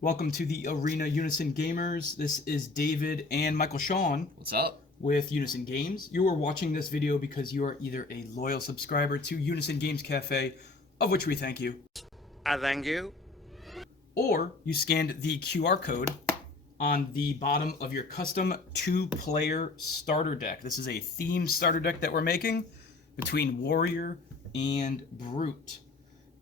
Welcome to the Arena Unison Gamers. This is David and Michael Shawn What's up? with Unison Games. You are watching this video because you are either a loyal subscriber to Unison Games Cafe, of which we thank you, I thank you. or you scanned the QR code on the bottom of your custom two-player starter deck. This is a themed starter deck that we're making between Warrior and Brute.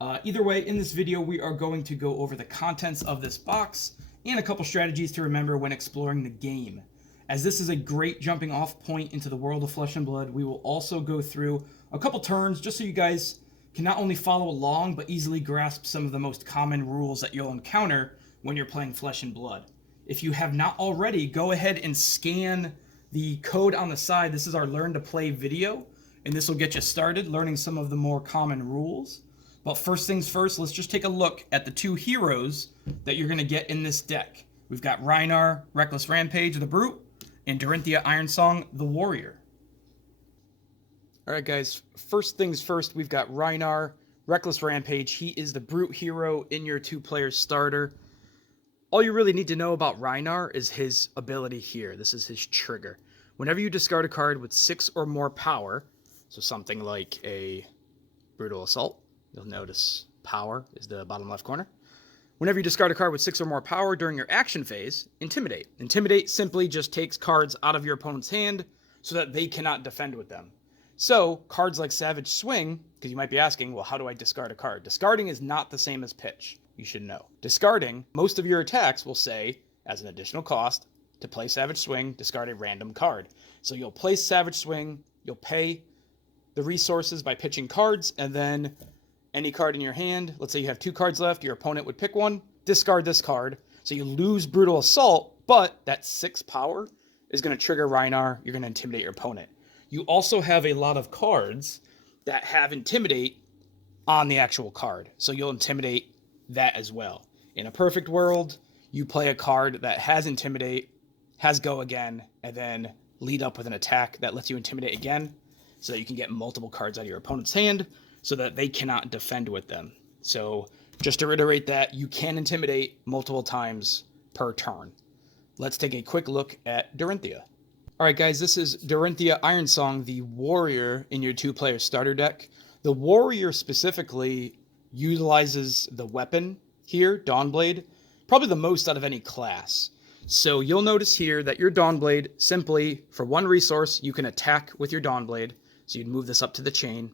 Either way, in this video, we are going to go over the contents of this box and a couple strategies to remember when exploring the game. As this is a great jumping off point into the world of Flesh and Blood, we will also go through a couple turns just so you guys can not only follow along, but easily grasp some of the most common rules that you'll encounter when you're playing Flesh and Blood. If you have not already, go ahead and scan the code on the side. This is our Learn to Play video, and this will get you started learning some of the more common rules. But first things first, let's just take a look at the two heroes that you're going to get in this deck. We've got Rhinar, Reckless Rampage, the Brute, and Dorinthea, Ironsong, the Warrior. Alright guys, first things first, we've got Rhinar, Reckless Rampage. He is the Brute hero in your two-player starter. All you really need to know about Rhinar is his ability here. This is his trigger. Whenever you discard a card with 6 or more power, so something like a Brutal Assault, you'll notice power is the bottom left corner. Whenever you discard a card with 6 or more power during your action phase, Intimidate. Intimidate simply just takes cards out of your opponent's hand so that they cannot defend with them. So, cards like Savage Swing, because you might be asking, well, how do I discard a card? Discarding is not the same as pitch. You should know. Discarding, most of your attacks will say, as an additional cost, to play Savage Swing, discard a random card. So you'll place Savage Swing, you'll pay the resources by pitching cards, and then any card in your hand, let's say you have 2 cards left, your opponent would pick one, discard this card, so you lose Brutal Assault, but that 6 power is going to trigger Rhinar, you're going to intimidate your opponent. You also have a lot of cards that have Intimidate on the actual card, so you'll intimidate that as well. In a perfect world, you play a card that has Intimidate, has Go Again, and then lead up with an attack that lets you intimidate again, so that you can get multiple cards out of your opponent's hand, so that they cannot defend with them. So just to reiterate that, you can intimidate multiple times per turn. Let's take a quick look at Dorinthea. Alright guys, this is Dorinthea Ironsong, the Warrior in your two-player starter deck. The Warrior specifically utilizes the weapon here, Dawnblade, probably the most out of any class. So you'll notice here that your Dawnblade, simply, for 1 resource, you can attack with your Dawnblade. So you'd move this up to the chain,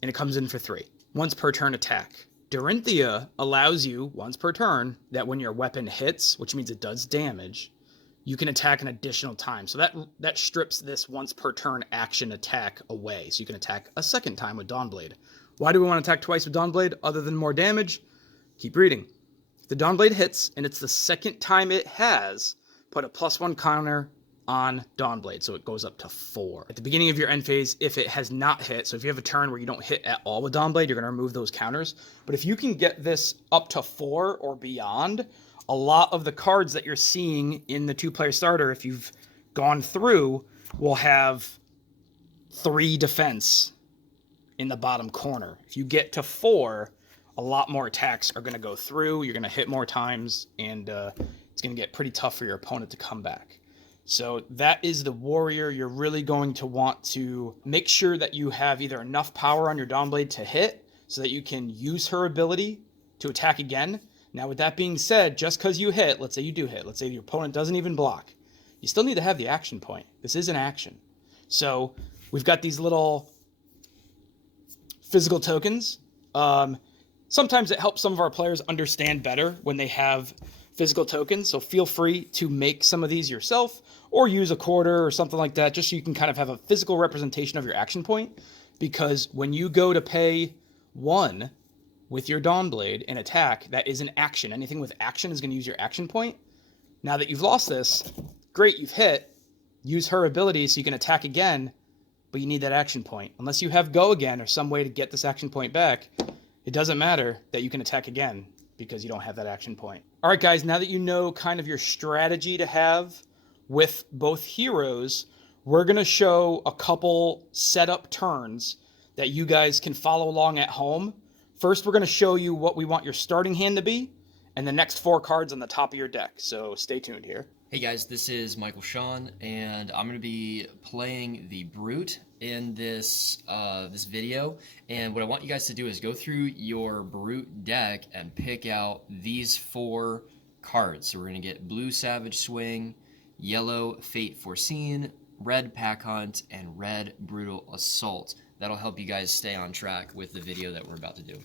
and it comes in for 3. Once per turn attack. Dorinthea allows you, once per turn, that when your weapon hits, which means it does damage, you can attack an additional time. So that strips this once per turn action attack away. So you can attack a second time with Dawnblade. Why do we want to attack twice with Dawnblade other than more damage? Keep reading. If the Dawnblade hits, and it's the second time it has, put a +1 counter on Dawnblade, so it goes up to 4. At the beginning of your end phase, if it has not hit, so if you have a turn where you don't hit at all with Dawnblade, you're going to remove those counters. But if you can get this up to 4 or beyond, a lot of the cards that you're seeing in the two-player starter, if you've gone through, will have 3 defense in the bottom corner. If you get to 4, a lot more attacks are going to go through, you're going to hit more times, and it's going to get pretty tough for your opponent to come back. So that is the Warrior. You're really going to want to make sure that you have either enough power on your Dawnblade to hit so that you can use her ability to attack again. Now, with that being said, just because you hit, let's say you do hit, let's say your opponent doesn't even block, you still need to have the action point. This is an action. So we've got these little physical tokens. Sometimes it helps some of our players understand better when they have physical tokens, so feel free to make some of these yourself or use a quarter or something like that, just so you can kind of have a physical representation of your action point, because when you go to pay 1 with your Dawnblade and attack, that is an action. Anything with action is going to use your action point. Now that you've lost this, great, you've hit, use her ability so you can attack again, but you need that action point. Unless you have Go Again or some way to get this action point back, it doesn't matter that you can attack again, because you don't have that action point. All right, guys, now that you know kind of your strategy to have with both heroes, we're going to show a couple setup turns that you guys can follow along at home. First, we're going to show you what we want your starting hand to be, and the next 4 cards on the top of your deck. So stay tuned here. Hey guys, this is Michael Shawn, and I'm going to be playing the Brute in this this video. And what I want you guys to do is go through your Brute deck and pick out these 4 cards. So we're going to get blue Savage Swing, yellow Fate Foreseen, red Pack Hunt, and red Brutal Assault. That'll help you guys stay on track with the video that we're about to do.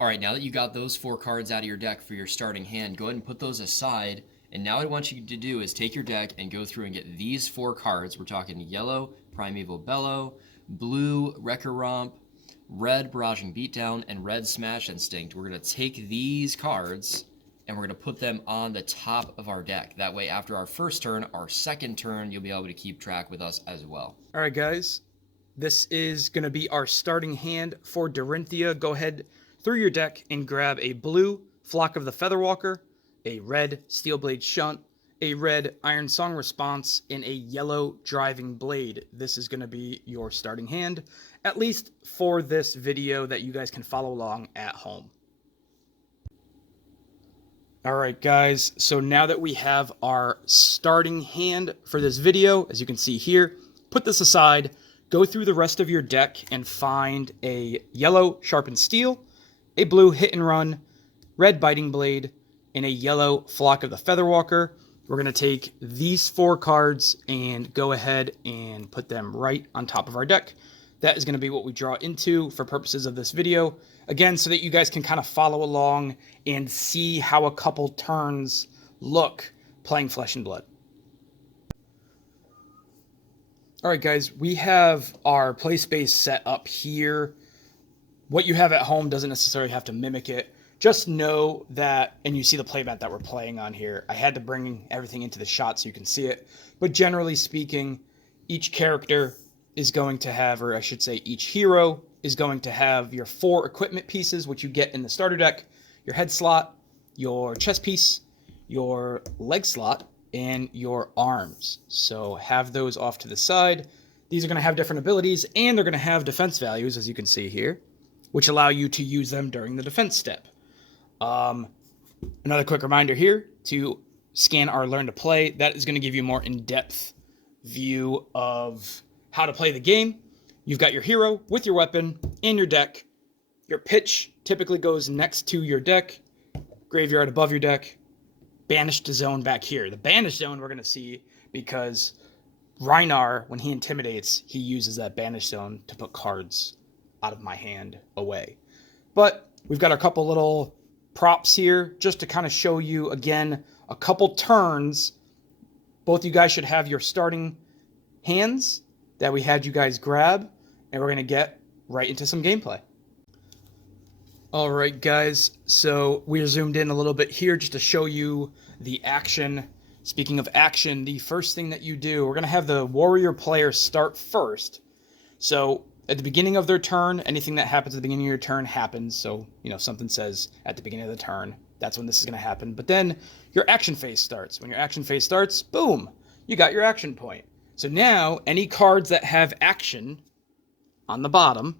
Alright, now that you got those 4 cards out of your deck for your starting hand, go ahead and put those aside. And now what I want you to do is take your deck and go through and get these 4 cards. We're talking yellow, Primeval Bellow, blue, Wrecker Romp, red, Barraging Beatdown, and red, Smash Instinct. We're going to take these cards and we're going to put them on the top of our deck. That way, after our first turn, our second turn, you'll be able to keep track with us as well. Alright guys, this is going to be our starting hand for Dorinthea. Go ahead through your deck and grab a blue Flock of the Featherwalker, a red Steelblade Shunt, a red Iron Song Response, and a yellow Driving Blade. This is going to be your starting hand, at least for this video that you guys can follow along at home. Alright guys, so now that we have our starting hand for this video, as you can see here, put this aside, go through the rest of your deck and find a yellow Sharpened Steel, a blue Hit and Run, red Biting Blade, and a yellow Flock of the Featherwalker. We're going to take these 4 cards and go ahead and put them right on top of our deck. That is going to be what we draw into for purposes of this video. Again, so that you guys can kind of follow along and see how a couple turns look playing Flesh and Blood. Alright guys, we have our play space set up here. What you have at home doesn't necessarily have to mimic it. Just know that, and you see the playmat that we're playing on here. I had to bring everything into the shot so you can see it. But generally speaking, each character is going to have, or I should say each hero is going to have your 4 equipment pieces, which you get in the starter deck, your head slot, your chest piece, your leg slot, and your arms. So have those off to the side. These are going to have different abilities, and they're going to have defense values, as you can see here, which allow you to use them during the defense step. Another quick reminder here to scan our Learn to Play. That is going to give you a more in-depth view of how to play the game. You've got your hero with your weapon in your deck. Your pitch typically goes next to your deck. Graveyard above your deck. Banished zone back here. The banished zone we're going to see because Rhinar, when he intimidates, he uses that banished zone to put cards out of my hand away. But we've got a couple little props here just to kind of show you, again, a couple turns. Both you guys should have your starting hands that we had you guys grab, and we're going to get right into some gameplay. Alright guys, so we're zoomed in a little bit here just to show you the action. Speaking of action, the first thing that you do, we're going to have the warrior player start first. So at the beginning of their turn, anything that happens at the beginning of your turn happens. So, you know, something says at the beginning of the turn, that's when this is going to happen. But then your action phase starts. When your action phase starts, boom, you got your action point. So now any cards that have action on the bottom,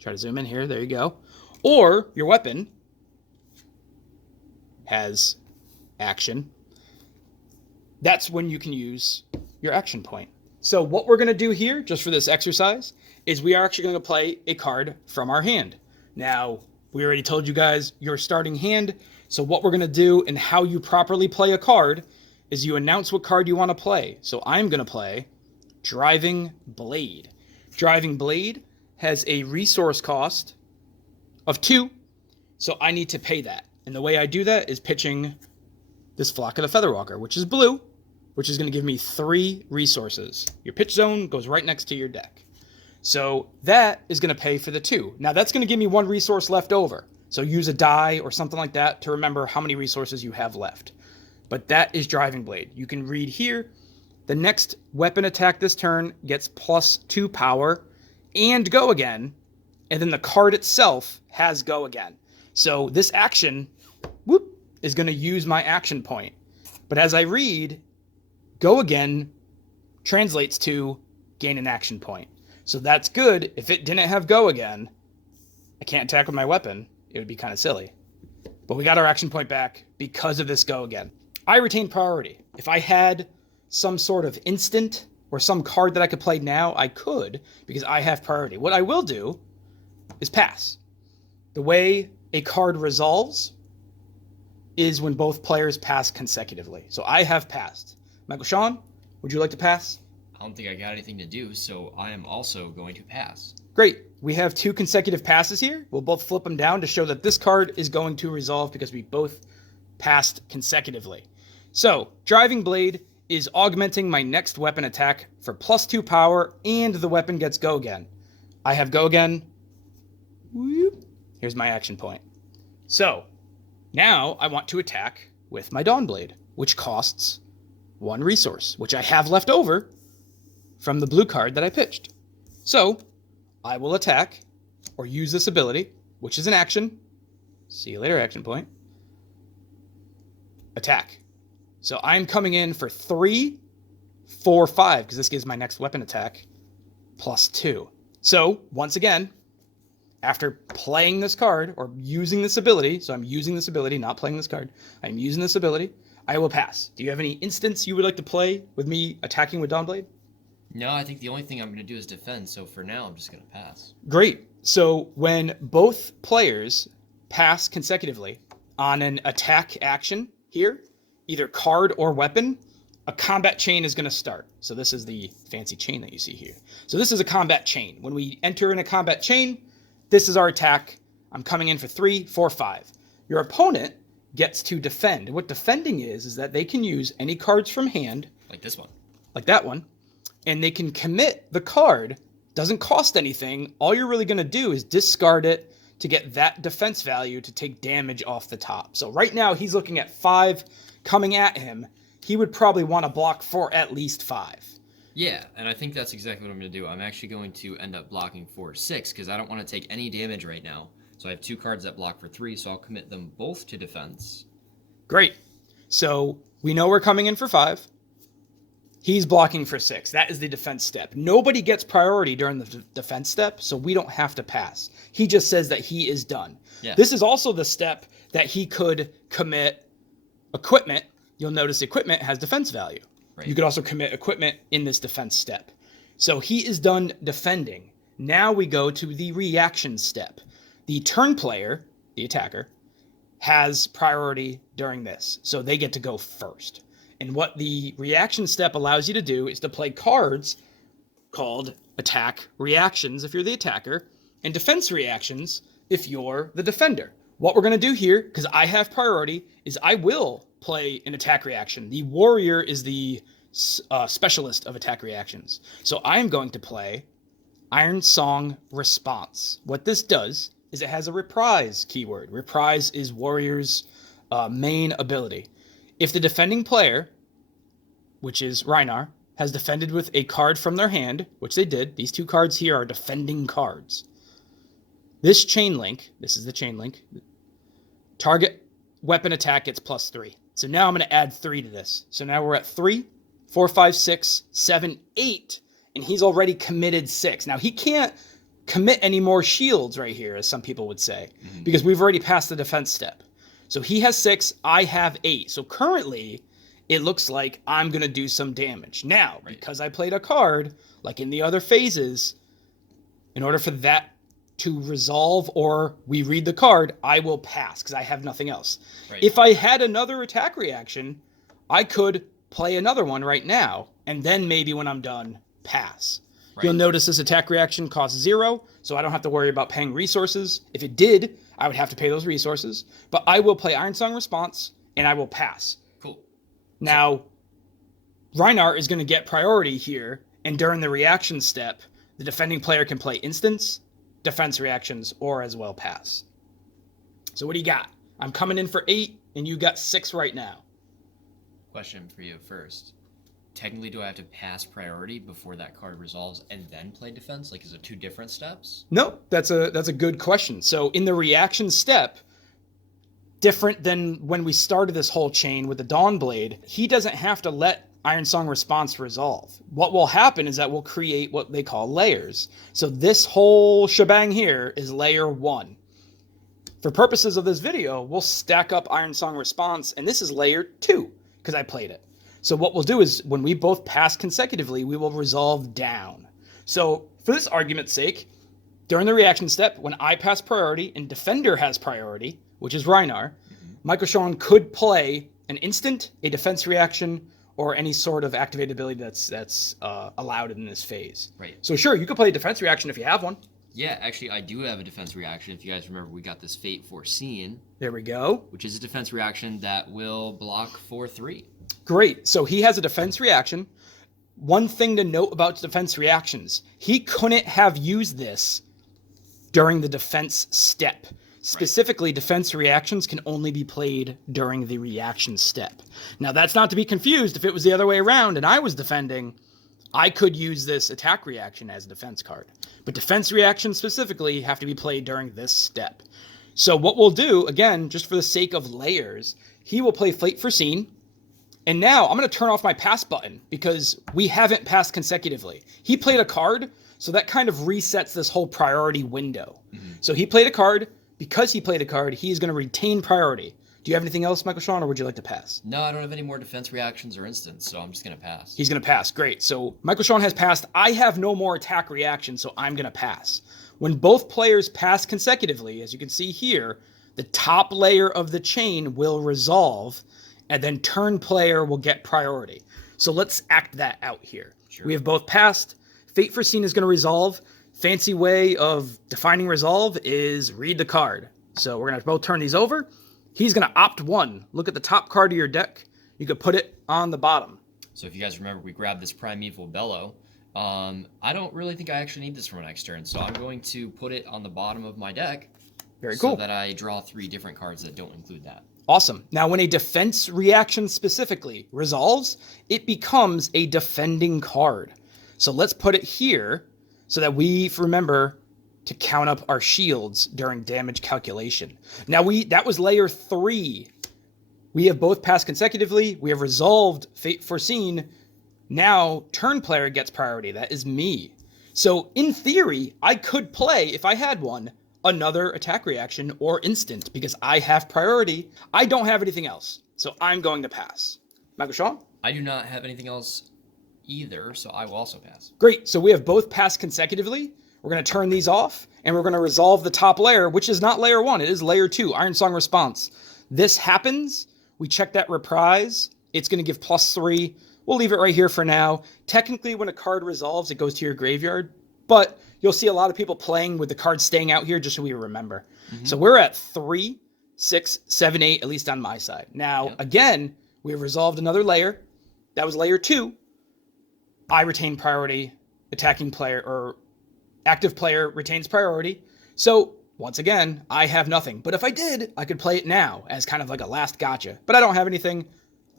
try to zoom in here, there you go, or your weapon has action, that's when you can use your action point. So what we're going to do here, just for this exercise, is we are actually going to play a card from our hand. Now, we already told you guys your starting hand, so what we're going to do and how you properly play a card is you announce what card you want to play. So I'm going to play Driving Blade. Driving Blade has a resource cost of 2, so I need to pay that. And the way I do that is pitching this Flock of the Featherwalker, which is blue, which is going to give me 3 resources. Your pitch zone goes right next to your deck. So that is going to pay for the 2. Now that's going to give me 1 resource left over. So use a die or something like that to remember how many resources you have left. But that is Driving Blade. You can read here, the next weapon attack this turn gets +2 power and go again. And then the card itself has go again. So this action, whoop, is going to use my action point. But as I read, go again translates to gain an action point. So that's good. If it didn't have go again, I can't attack with my weapon. It would be kind of silly. But we got our action point back because of this go again. I retain priority. If I had some sort of instant or some card that I could play now, I could, because I have priority. What I will do is pass. The way a card resolves is when both players pass consecutively. So I have passed. Michael Shawn, would you like to pass? I don't think I got anything to do, so I am also going to pass. Great. We have 2 consecutive passes here. We'll both flip them down to show that this card is going to resolve because we both passed consecutively. So, Driving Blade is augmenting my next weapon attack for +2 power, and the weapon gets go again. I have go again. Whoop. Here's my action point. So, now I want to attack with my Dawn Blade, which costs 1 resource, which I have left over from the blue card that I pitched. So, I will attack, or use this ability, which is an action. See you later, action point. Attack. So I'm coming in for 3, 4, 5, because this gives my next weapon attack +2. So, once again, after playing this card, or using this ability, so I'm using this ability, not playing this card, I'm using this ability, I will pass. Do you have any instance you would like to play with me attacking with Dawnblade? No, I think the only thing I'm going to do is defend, so for now I'm just going to pass. Great. So when both players pass consecutively on an attack action here, either card or weapon, a combat chain is going to start. So this is the fancy chain that you see here. So this is a combat chain. When we enter in a combat chain, this is our attack. I'm coming in for 3, 4, 5. Your opponent gets to defend. What defending is that they can use any cards from hand. Like this one. Like that one. And they can commit the card. Doesn't cost anything. All you're really going to do is discard it to get that defense value to take damage off the top. So right now he's looking at 5 coming at him. He would probably want to block for at least 5. Yeah, and I think that's exactly what I'm going to do. I'm actually going to end up blocking for 6 because I don't want to take any damage right now. So I have 2 cards that block for 3, so I'll commit them both to defense. Great. So we know we're coming in for 5. He's blocking for 6. That is the defense step. Nobody gets priority during the defense step, so we don't have to pass. He just says that he is done. Yeah. This is also the step that he could commit equipment. You'll notice equipment has defense value. Right. You could also commit equipment in this defense step. So he is done defending. Now we go to the reaction step. The turn player, the attacker, has priority during this. So they get to go first. And what the reaction step allows you to do is to play cards called attack reactions if you're the attacker, and defense reactions if you're the defender. What we're going to do here, because I have priority, is I will play an attack reaction. The warrior is the specialist of attack reactions. So I'm going to play Iron Song Response. What this does is it has a reprise keyword. Reprise is warrior's main ability. If the defending player, which is Rhinar, has defended with a card from their hand, which they did, these 2 cards here are defending cards. This chain link, this is the chain link, target weapon attack gets +3. So now I'm going to add 3 to this. So now we're at 3, 4, 5, 6, 7, 8, and he's already committed 6. Now he can't commit any more shields right here, as some people would say, because we've already passed the defense step. So he has 6, I have 8. So currently, it looks like I'm going to do some damage. Now, because I played a card, like in the other phases, in order for that to resolve or we read the card, I will pass because I have nothing else. Right. If I had another attack reaction, I could play another one right now, and then maybe when I'm done, pass. Right. You'll notice this attack reaction costs 0, so I don't have to worry about paying resources. If it did, I would have to pay those resources. But I will play Iron Song Response, and I will pass. Cool. Now, Rhinar is going to get priority here, and during the reaction step, the defending player can play instants, defense reactions, or as well pass. So what do you got? I'm coming in for 8, and you got 6 right now. Question for you first. Technically, do I have to pass priority before that card resolves and then play defense? Like, is it 2 different steps? No, that's a good question. So in the reaction step, different than when we started this whole chain with the Dawn Blade, he doesn't have to let Iron Song Response resolve. What will happen is that we'll create what they call layers. So this whole shebang here is layer 1. For purposes of this video, we'll stack up Iron Song Response, and this is layer 2, because I played it. So what we'll do is, when we both pass consecutively, we will resolve down. So for this argument's sake, during the reaction step, when I pass priority and Defender has priority, which is Rhinar, Michael Shawn could play an instant, a defense reaction, or any sort of activated ability that's allowed in this phase. Right. So sure, you could play a defense reaction if you have one. Yeah, actually, I do have a defense reaction. If you guys remember, we got this Fate Foreseen. There we go. Which is a defense reaction that will block 4/3. Great. So he has a defense reaction. One thing to note about defense reactions, he couldn't have used this during the defense step. Specifically, defense reactions can only be played during the reaction step. Now, that's not to be confused. If it was the other way around and I was defending, I could use this attack reaction as a defense card. But defense reactions specifically have to be played during this step. So what we'll do, again, just for the sake of layers, he will play Fate Foreseen. And now I'm going to turn off my pass button because we haven't passed consecutively. He played a card, so that kind of resets this whole priority window. So he played a card. Because he played a card, he's going to retain priority. Do you have anything else, Michael Shawn, or would you like to pass? No, I don't have any more defense reactions or instants, so I'm just going to pass. He's going to pass. Great. So Michael Shawn has passed. I have no more attack reaction, so I'm going to pass. When both players pass consecutively, as you can see here, the top layer of the chain will resolve, and then turn player will get priority. So let's act that out here. Sure. We have both passed. Fate Foreseen is going to resolve. Fancy way of defining resolve is read the card. So we're going to both turn these over. He's going to opt one. Look at the top card of your deck. You could put it on the bottom. So if you guys remember, we grabbed this Primeval Bellow. I don't really think I actually need this for my next turn, so I'm going to put it on the bottom of my deck. Very cool. So that I draw 3 different cards that don't include that. Awesome. Now, when a defense reaction specifically resolves, it becomes a defending card. So let's put it here so that we remember to count up our shields during damage calculation. Now, that was layer 3. We have both passed consecutively. We have resolved Fate Foreseen. Now, turn player gets priority. That is me. So, in theory, I could play, if I had one, another attack reaction or instant because I have priority. I don't have anything else, so I'm going to pass. Michael Shawn? I do not have anything else either, so I will also pass. Great. So we have both passed consecutively. We're going to turn these off, and we're going to resolve the top layer, which is not layer 1. It is layer 2, Iron Song Response. This happens. We check that reprise. It's going to give +3. We'll leave it right here for now. Technically, when a card resolves, it goes to your graveyard, but you'll see a lot of people playing with the card staying out here just so we remember. So we're at 3, 6, 7, 8, at least on my side. Now, again, we have resolved another layer. That was layer 2. I retain priority, attacking player or active player retains priority. So once again, I have nothing. But if I did, I could play it now as kind of like a last gotcha. But I don't have anything.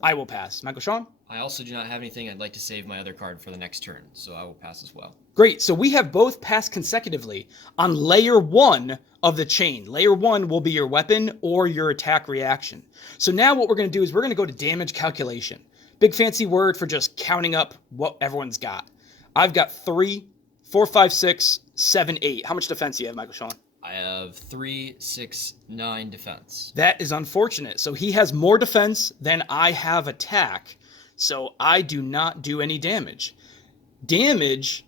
I will pass. Michael Shawn? I also do not have anything. I'd like to save my other card for the next turn, so I will pass as well. Great. So we have both passed consecutively on layer 1 of the chain. Layer 1 will be your weapon or your attack reaction. So now what we're going to do is we're going to go to damage calculation. Big fancy word for just counting up what everyone's got. I've got 3, 4, 5, 6, 7, 8. How much defense do you have, Michael Shawn? I have 3, 6, 9 defense. That is unfortunate. So he has more defense than I have attack. So I do not do any damage. Damage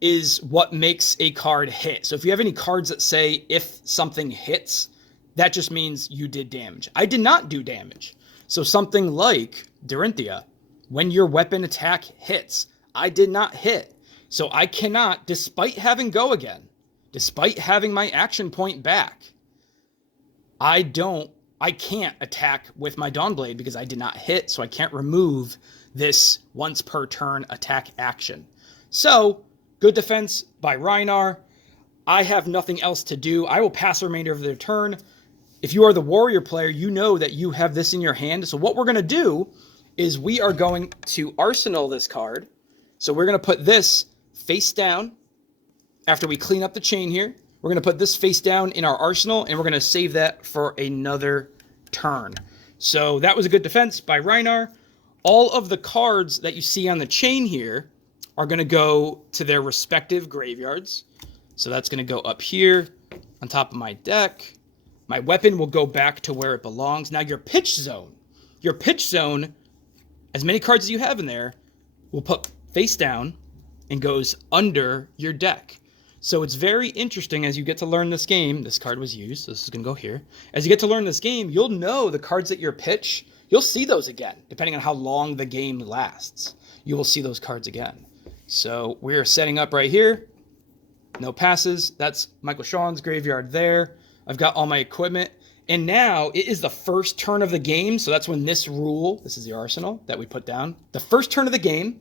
is what makes a card hit. So if you have any cards that say if something hits, that just means you did damage. I did not do damage. So something like Dorinthea, when your weapon attack hits, I did not hit. So I cannot, despite having go again, despite having my action point back, I can't attack with my Dawnblade because I did not hit, so I can't remove this once per turn attack action. So, good defense by Rhinar. I have nothing else to do. I will pass the remainder of the turn. If you are the Warrior player, you know that you have this in your hand. So what we're going to do is we are going to arsenal this card. So we're going to put this face down. After we clean up the chain here, we're going to put this face down in our arsenal, and we're going to save that for another turn. So that was a good defense by Rhinar. All of the cards that you see on the chain here are going to go to their respective graveyards. So that's going to go up here on top of my deck. My weapon will go back to where it belongs. Now your pitch zone, as many cards as you have in there, will put face down and goes under your deck. So it's very interesting as you get to learn this game. This card was used, so this is going to go here. As you get to learn this game, you'll know the cards that your pitch, you'll see those again, depending on how long the game lasts. You will see those cards again. So we're setting up right here. No passes. That's Michael Shawn's graveyard there. I've got all my equipment. And now it is the first turn of the game. So that's when this rule, this is the arsenal that we put down. The first turn of the game,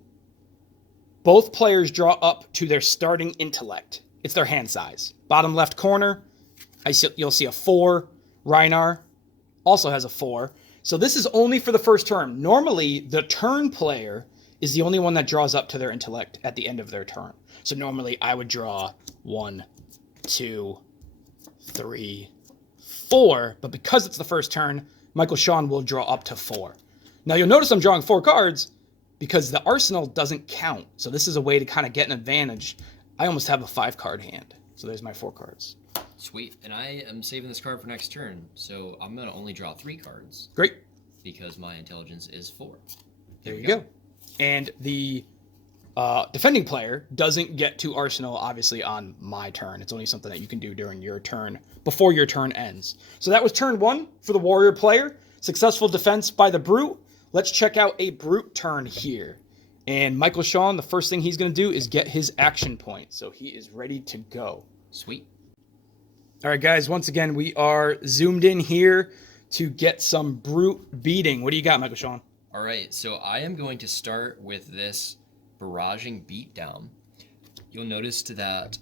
both players draw up to their starting intellect. It's their hand size. Bottom left corner, you'll see a 4. Rhinar also has a 4. So this is only for the first turn. Normally, the turn player is the only one that draws up to their intellect at the end of their turn. So normally I would draw 1, 2, 3, 4. But because it's the first turn, Michael Shawn will draw up to 4. Now you'll notice I'm drawing 4 cards because the arsenal doesn't count. So this is a way to kind of get an advantage. I almost have a 5-card hand. So there's my 4 cards. Sweet. And I am saving this card for next turn. So I'm going to only draw 3 cards. Great. Because my intelligence is 4. There you go. And the defending player doesn't get to arsenal, obviously, on my turn. It's only something that you can do during your turn, before your turn ends. So that was turn 1 for the warrior player. Successful defense by the brute. Let's check out a brute turn here. And Michael Shawn, the first thing he's going to do is get his action point. So he is ready to go. Sweet. All right, guys, once again, we are zoomed in here to get some brute beating. What do you got, Michael Shawn? All right, so I am going to start with this barraging beatdown. You'll notice that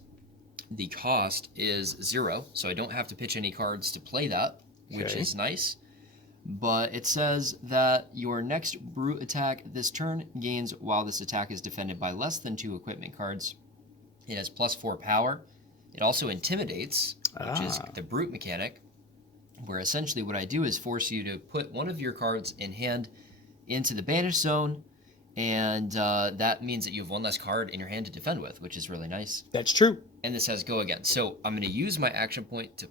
the cost is 0, so I don't have to pitch any cards to play that, which is nice. But it says that your next brute attack this turn gains while this attack is defended by less than 2 equipment cards. It has +4 power. It also intimidates, which is the brute mechanic, where essentially what I do is force you to put one of your cards in hand into the banish zone, and that means that you have 1 less card in your hand to defend with, which is really nice. That's true. And this has go again. So I'm going to use my action point to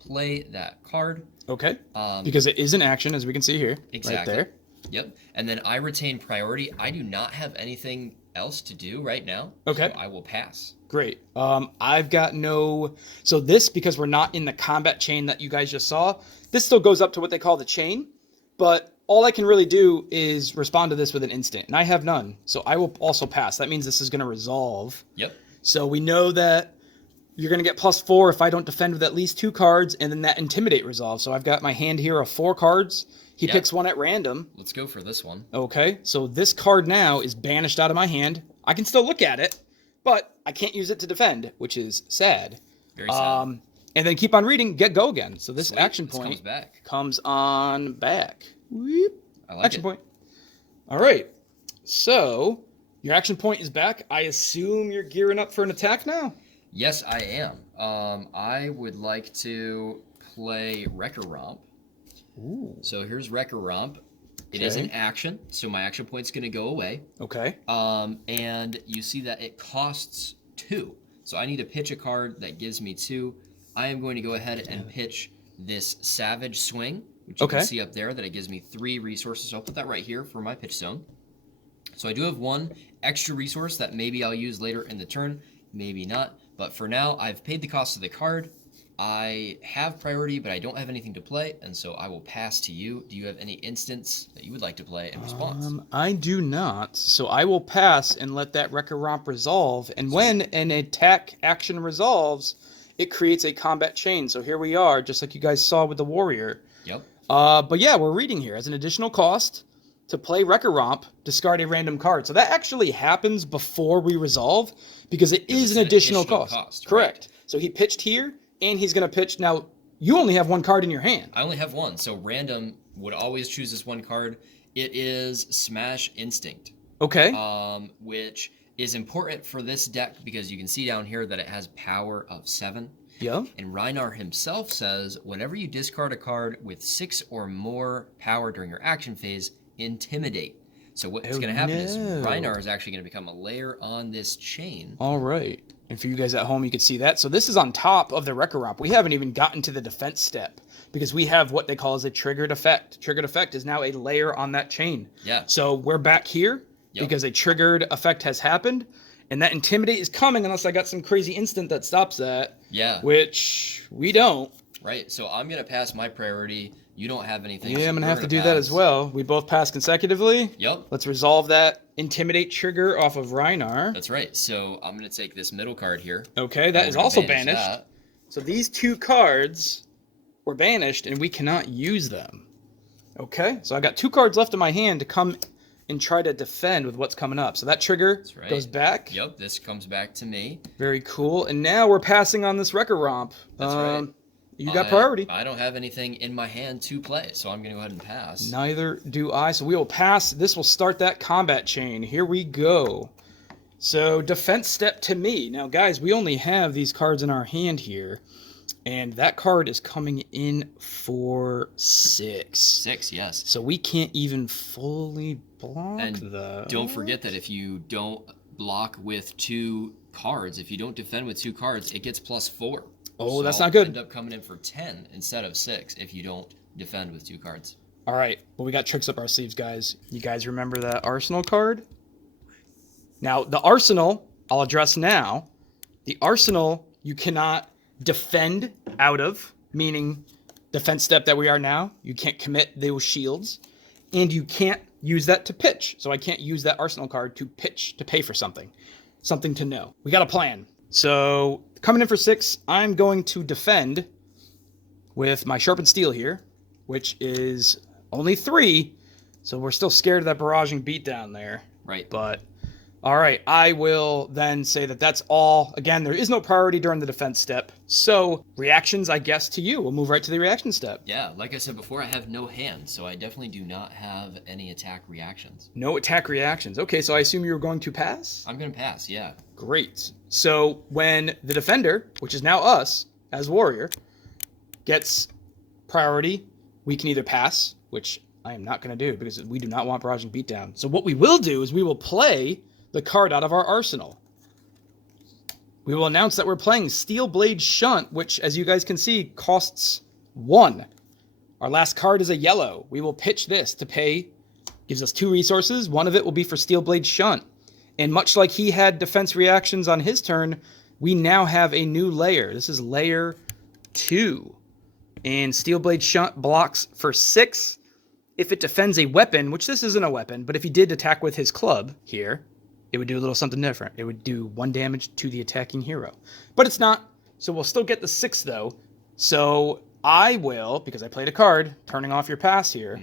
play that card. Okay. Because it is an action, as we can see here. Exactly. Right there. Yep. And then I retain priority. I do not have anything else to do right now. Okay. So I will pass. Great. I've got no... So this, because we're not in the combat chain that you guys just saw, this still goes up to what they call the chain. But all I can really do is respond to this with an instant. And I have none. So I will also pass. That means this is going to resolve. Yep. So we know that you're going to get +4 if I don't defend with at least 2 cards, and then that intimidate resolve. So I've got my hand here of 4 cards. He picks one at random. Let's go for this one. Okay, so this card now is banished out of my hand. I can still look at it, but I can't use it to defend, which is sad. Very sad. And then keep on reading, get go again. So this action This point comes on back. Whoop. I like action point. All right, so your action point is back. I assume you're gearing up for an attack now? Yes, I am. I would like to play Wrecker Romp. Ooh. So here's Wrecker Romp. It is an action, so my action point's going to go away. Okay. And you see that it costs 2. So I need to pitch a card that gives me 2. I am going to go ahead and pitch this Savage Swing, which you can see up there, that it gives me 3 resources. So I'll put that right here for my pitch zone. So I do have 1 extra resource that maybe I'll use later in the turn, maybe not. But for now, I've paid the cost of the card. I have priority, but I don't have anything to play, and so I will pass to you. Do you have any instance that you would like to play in response? I do not, so I will pass and let that Wrecker Romp resolve. And when an attack action resolves, it creates a combat chain. So here we are, just like you guys saw with the Warrior. Yep. But yeah, we're reading here. As an additional cost to play Wrecker Romp, discard a random card. So that actually happens before we resolve, because it is an additional cost. Correct. Right. So he pitched here, and he's going to pitch. Now, you only have 1 card in your hand. I only have 1, so random would always choose this 1 card. It is Smash Instinct. Okay. Which is important for this deck because you can see down here that it has power of 7. Yeah. And Rhinar himself says, whenever you discard a card with 6 or more power during your action phase, intimidate. So what's going to happen is Rhinar is actually going to become a layer on this chain. All right. And for you guys at home, you can see that. So this is on top of the Wrecker Romp. We haven't even gotten to the defense step. because we have what they call as a triggered effect. Triggered effect is now a layer on that chain. Yeah. So we're back here because a triggered effect has happened, and that Intimidate is coming unless I got some crazy instant that stops that. Yeah. Which we don't. Right. So I'm going to pass my priority. You don't have anything. Yeah, so I'm going to you're have to do that as well. We both pass consecutively. Yep. Let's resolve that Intimidate trigger off of Rhinar. That's right. So I'm going to take this middle card here. Okay, that is also banished. That. So these 2 cards were banished, and we cannot use them. Okay, so I got 2 cards left in my hand to come and try to defend with what's coming up. So that trigger goes back. Yep, this comes back to me. Very cool. And now we're passing on this Wrecker Romp. That's right. You got priority. I don't have anything in my hand to play, so I'm going to go ahead and pass. Neither do I. So we will pass. This will start that combat chain. Here we go. So defense step to me. Now, guys, we only have these cards in our hand here. And that card is coming in for 6. 6, yes. So we can't even fully block and don't forget that if you don't block with 2 cards, if you don't defend with 2 cards, it gets +4. Oh, so that's not good. End up coming in for 10 instead of 6 if you don't defend with 2 cards. All right. Well, we got tricks up our sleeves, guys. You guys remember that Arsenal card? Now, the Arsenal, I'll address now. The Arsenal, you cannot defend out of, meaning defense step that we are now. You can't commit those shields. And you can't use that to pitch. So I can't use that Arsenal card to pitch to pay for something. Something to know. We got a plan. So coming in for 6, I'm going to defend with my Sharpened Steel here, which is only 3. So we're still scared of that barraging beatdown there. Right. But, all right, I will then say that that's all. Again, there is no priority during the defense step. So reactions, I guess, to you. We'll move right to the reaction step. Yeah, like I said before, I have no hand, so I definitely do not have any attack reactions. No attack reactions. Okay, so I assume you're going to pass? I'm going to pass, yeah. Great. So when the defender, which is now us as Warrior, gets priority, we can either pass, which I am not going to do because we do not want barraging beatdown. So what we will do is we will play the card out of our arsenal. We will announce that we're playing Steel Blade Shunt, which, as you guys can see, costs 1. Our last card is a yellow. We will pitch this to pay, gives us 2 resources. One of it will be for Steel Blade Shunt. And much like he had defense reactions on his turn, we now have a new layer. This is layer 2. And Steel Blade Shunt blocks for 6 if it defends a weapon, which this isn't a weapon, but if he did attack with his club here, it would do a little something different. It would do 1 damage to the attacking hero. But it's not, so we'll still get the 6 though. So I will, because I played a card, turning off your pass here,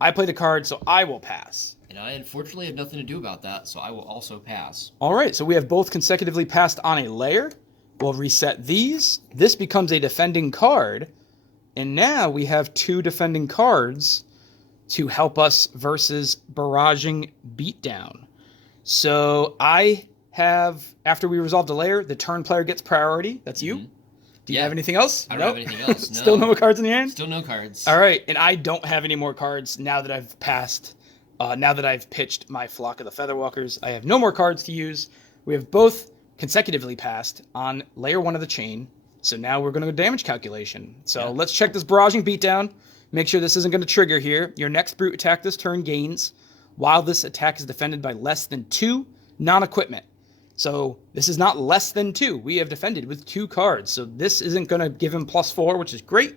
I played a card, so I will pass. And I unfortunately have nothing to do about that, so I will also pass. All right, so we have both consecutively passed on a layer. We'll reset these. This becomes a defending card. And now we have 2 defending cards to help us versus barraging beatdown. So I have, after we resolve the layer, the turn player gets priority. That's you. Do you have anything else? I don't have anything else. No. Still no cards in your hand? Still no cards. All right, and I don't have any more cards now that I've passed. Now that I've pitched my Flock of the Featherwalkers, I have no more cards to use. We have both consecutively passed on layer 1 of the chain. So now we're going to go damage calculation. So let's check this barraging beatdown. Make sure this isn't going to trigger here. Your next brute attack this turn gains, while this attack is defended by less than 2 non-equipment. So this is not less than 2. We have defended with 2 cards. So this isn't going to give him +4, which is great.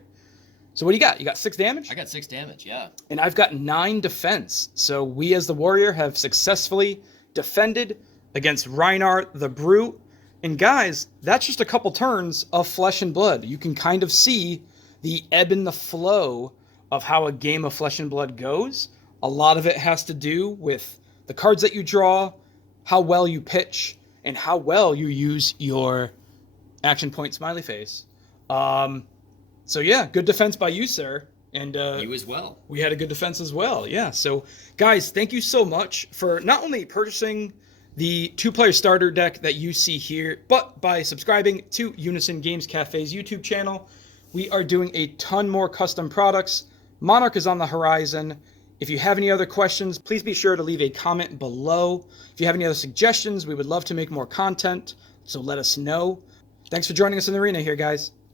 So what do you got? You got 6 damage? I got 6 damage, yeah. And I've got 9 defense. So we as the Warrior have successfully defended against Rhinar the Brute. And guys, that's just a couple turns of Flesh and Blood. You can kind of see the ebb and the flow of how a game of Flesh and Blood goes. A lot of it has to do with the cards that you draw, how well you pitch, and how well you use your action point smiley face. So yeah, good defense by you, sir. And you as well. We had a good defense as well, yeah. So guys, thank you so much for not only purchasing the 2-player starter deck that you see here, but by subscribing to Unison Games Cafe's YouTube channel. We are doing a ton more custom products. Monarch is on the horizon. If you have any other questions, please be sure to leave a comment below. If you have any other suggestions, we would love to make more content, so let us know. Thanks for joining us in the arena here, guys.